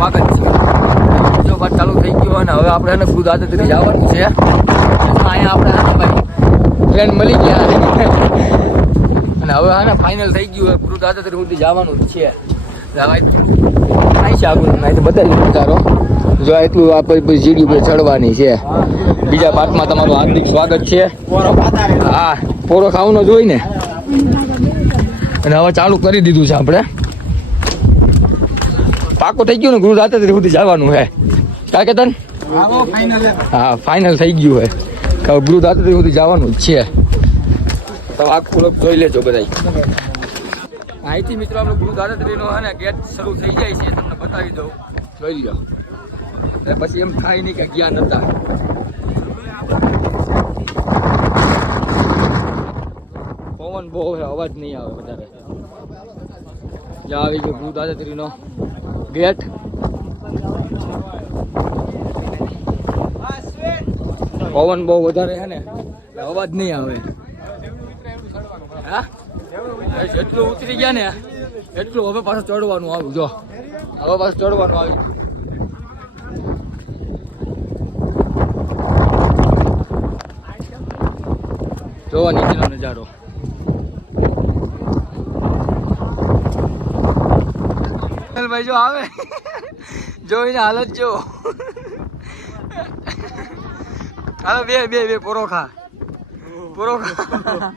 સ્વાગત છે. બીજો પાઠ ચાલુ થઈ ગયો અને હવે આપણે એને ગુરુ દાદાત્રી જવાનું છે. અહીંયા આપણે ભાઈ ટ્રેન મળી ગયા અને હવે હા ફાઇનલ થઈ ગયું ગુરુ દાદાત્રી સુધી જવાનું જ છે. અહીં છે આગળ અહીંથી બતાવી ઉતારો જો એટલું આપણે જીડી ઉપર ચડવાની છે. બીજા પાઠમાં તમારું હાર્દિક સ્વાગત છે. હા પોરો ખાવાનો જોઈ ને અને હવે ચાલુ કરી દીધું છે આપણે. પાકો થઈ ગયું ને ગુરુ દાદાત્રી સુધી જવાનું હે કા કેતન? હા ફાઇનલ થઈ ગયું હે ગુરુ દાદાત્રી સુધી જવાનું જ છે. તો આખું જોઈ લેજો બધા. અહીંથી મિત્રો આપણે ગુરુ દાદાત્રીનો હે ને ગેટ શરૂ થઈ જાય છે. તમને બતાવી દઉં જોઈ લો. પછી એમ થાય નહીં કે ગયા નતા. પવન બહુ છે અવાજ નહીં આવે વધારે. જ્યાં આવી ગયો ગુરુ દાદાત્રીનો ગેટ. પવન બહુ વધારે છે ને અવાજ નહીં આવે. હા જેટલું ઉતરી ગયા ને એટલું હવે પાછું ચડવાનું આવ્યું. જો હવે પાછું ચડવાનું આવ્યું. જોવા નીચેનો નજારો. ભાઈ જો આવે જોઈને હાલત જો. હાલો બે બે બે પોરો ખા પોરો ખા.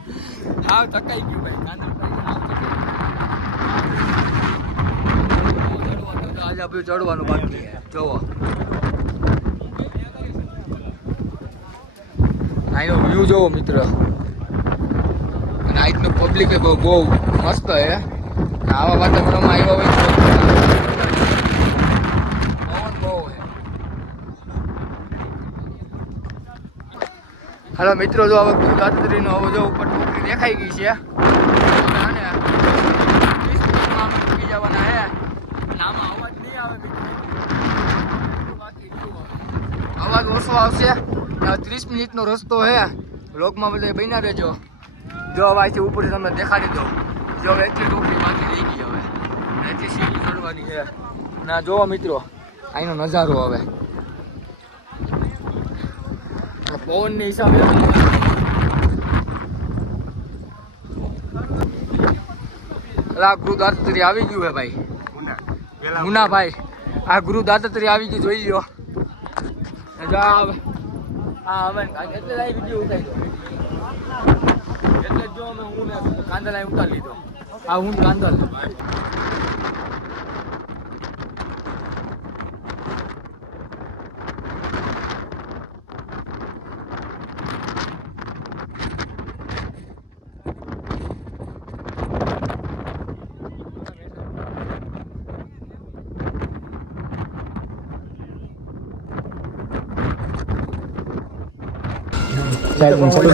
હાવ થકાઈ ગયું ભાઈ. આજે આપણે ચડવાનું બાકી જોવો. અહીંનો વ્યૂ જોવો મિત્ર. અને આજનો પબ્લિક બહુ મસ્ત હે. આવા વાતાવરણમાં આવ્યા હોય પવન બહુ હે. હાલો મિત્રો જો હવે ગુરુ દાદાત્રીનો હવે જો ઉપર ટોપલી દેખાઈ ગઈ છે. જવાના હે આમાં અવાજ નહીં આવે. અવાજ ઓછો આવશે. 30 મિનિટનો રસ્તો હે. વ્લોગમાં બધા બન્યા રહેજો. જો હવે અહીંથી ઉપરથી તમને દેખાડી દઉં. જો હવે એટલી ટોપલી બાકી રહી ગઈ. હવે અહીંથી સીડી ચડવાની છે. ના જોવો મિત્રો અહીંનો નજારો. હવે પવનની હિસાબે ગુરુ દાદાત્રી આવી ગયું હે ભાઈ. મુના ભાઈ આ ગુરુ દાદાત્રી આવી ગયું જોઈ લો. હા હવે એટલે લાઈ વિડીયો ઉતારી દો. એટલે જો અમે હું કાંદા લાઈ ઉતારી લીધો. આ હું કાંદા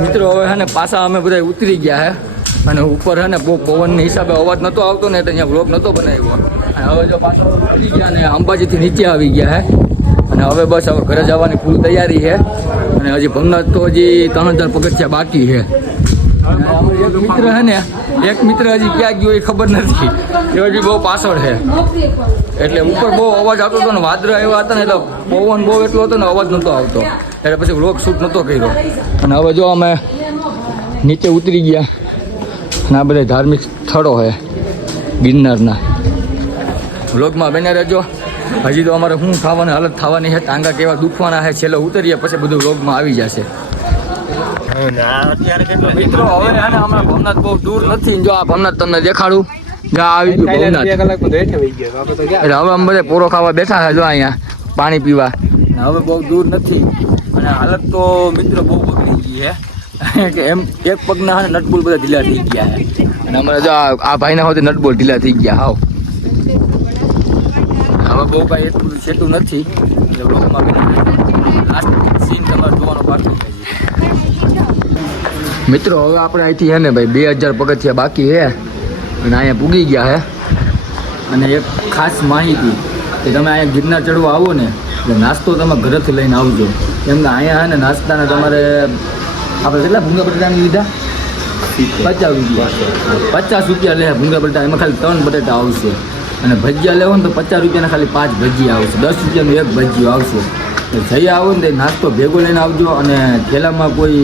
મિત્રો હવે હે ને પાછા અમે બધા ઉતરી ગયા હે. અને ઉપર હે ને બહુ પવનની હિસાબે અવાજ નતો આવતો ને એટલે અહીંયા વ્લોગ નતો બનાવ્યો. અને હવે જો પાછા ઉતરી ગયા ને અંબાજીથી નીચે આવી ગયા હે. અને હવે બસ હવે ઘરે જવાની ફૂલ તૈયારી છે. અને હજી ભંગાર તો હજી 3000 પગથિયા બાકી છે. એક મિત્ર હે ને એક મિત્ર હજી ક્યાં ગયો એ ખબર નથી. એ હજી બહુ પાછળ છે. એટલે ઉપર બહુ અવાજ આવતો હતો ને વાદળા એવા હતા ને એટલે પવન બહુ એટલો હતો ને અવાજ નહોતો આવતો. એટલે પછી વ્લોગ શૂટ નહોતો કર્યો. અને હવે જો અમે નીચે ઉતરી ગયા. અને આ બધા ધાર્મિક સ્થળો છે ગિરનારના. વ્લોગમાં બન્યા રહેજો. હજી તો અમારે શું થવાની હાલત થવાની છે. ટાંગા કેવા દુખવાના છે. છેલ્લે ઉતરીએ પછી બધું વ્લોગમાં આવી જશે. મિત્રો હવે હમણાં ભવનાથ બહુ દૂર નથી. જો આ ભવનાથ તમને દેખાડું. આવી ગયું ભવનાથ. એટલે હવે અમે બધા પોરો ખાવા બેઠા છે. જો અહીંયા પાણી પીવા. હવે બહુ દૂર નથી. અને હાલત તો મિત્રો બહુ બગડી ગઈ છે કે એમ એક પગના નટબોલ બધા ઢીલા થઈ ગયા છે. અને અમારે જો આ ભાઈના હોતે નટબોલ ઢીલા થઈ ગયા. હાવ હવે બહુ કાંઈ એટલું સેટું નથી. એટલે બ્લોગમાં લાસ્ટ સીન તમારે જોવાનો બાકી છે. મિત્રો હવે આપણે અહીંથી છે ને ભાઈ 2000 પગથિયા બાકી છે. અને અહીંયા પૂગી ગયા છે. અને એક ખાસ માહિતી કે તમે અહીંયા ગિરનાર ચડવા આવો ને એટલે નાસ્તો તમે ઘરેથી લઈને આવજો. કેમ કે અહીંયા છે ને નાસ્તાને તમારે આપણે કેટલા ભૂંગા બટાટાની લીધા? 50 રૂપિયા. 50 રૂપિયા લે ભૂંગા બટાટા. એમાં ખાલી 3 બટાટા આવશે. અને ભજીયા લેવો ને તો 50 રૂપિયાના ખાલી 5 ભજીયા આવશે, 10 રૂપિયાનું એક ભજીયું આવશે. જઈ આવો ને નાસ્તો ભેગો લઈને આવજો, અને થેલામાં કોઈ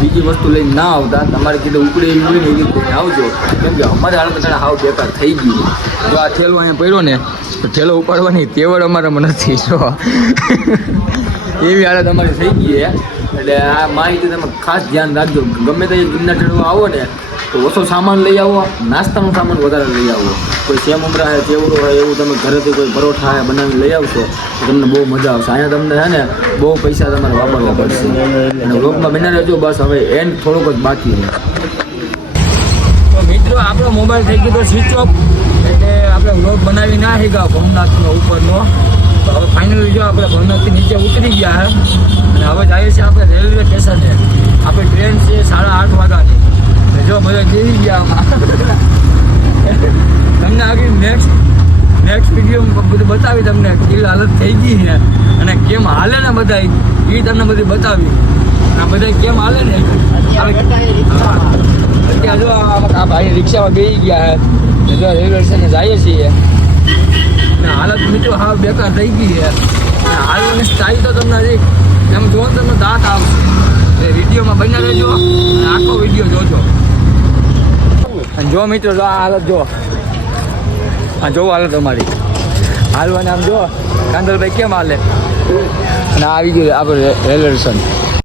બીજી વસ્તુ લઈને ના આવતા. તમારે કીધું ઉપડે એવી હોય ને એવી રીતે આવજો, કેમ કે અમારે હાલત તને હાવ બેકાર થઈ ગઈ. જો આ થેલો અહીંયા પડ્યો ને તો થેલો ઉપાડવાની તેવડ અમારામાં નથી. જો એવી હાલત અમારી થઈ ગઈ છે. એટલે આ માહિતી તમે ખાસ ધ્યાન રાખજો. ગમે તે ગિરનાર ચડવા આવો ને તો ઓછો સામાન લઈ આવો, નાસ્તાનું સામાન વધારે લઈ આવો. કોઈ સેમ ઉમરા છે, ચેવડો હોય એવું તમે ઘરેથી કોઈ પરોઠા છે બનાવીને લઈ આવશો તો તમને બહુ મજા આવશે. અહીંયા તમને છે ને બહુ પૈસા તમારે વાપરવા પડશે. અને વ્લોગમાં બના રહેજો. બસ હવે એન્ડ થોડુંક જ બાકી છે. તો મિત્રો આપણો મોબાઈલ થઈ ગયો તો સ્વિચ ઓફ, એટલે આપણે વ્લોગ બનાવી ના શીખ્યા ભવનાથનો ઉપરનો. તો હવે ફાઇનલી જો આપણે ભવનાથથી નીચે ઉતરી ગયા છે, અને હવે જઈએ છીએ આપણે રેલવે સ્ટેશને. આપણે ટ્રેન છે 8:30 વાગ્યાની. જો બધા જઈ ગયા આમાં. તમને આગળ નેક્સ્ટ વિડીયો બધું બતાવી તમને કેવી હાલત થઈ ગઈ છે અને કેમ હાલે ને બધા એ તમને બધી બતાવી. આ બધા કેમ હાલે ને અત્યારે જો આ ભાઈ રિક્ષામાં બેસી ગયા છે. જો રેલવે સ્ટેશને જઈએ છીએ ને હાલત મિત્રો હાવ બેકાર થઈ ગઈ છે. હાલવાની સ્ટાઇલ તો તમને હજી એમ જોવો તમને દાંત આવશે. એ વિડીયોમાં બન્યા રહેજો અને આખો વિડીયો જોજો. અને જો મિત્રો જો આ હાલત જો, આ જોવો હાલત અમારી હાલવાને. આમ જો કાંદલભાઈ કેમ હાલે. અને આવી ગયું આપણે રેલવે સ્ટેશન.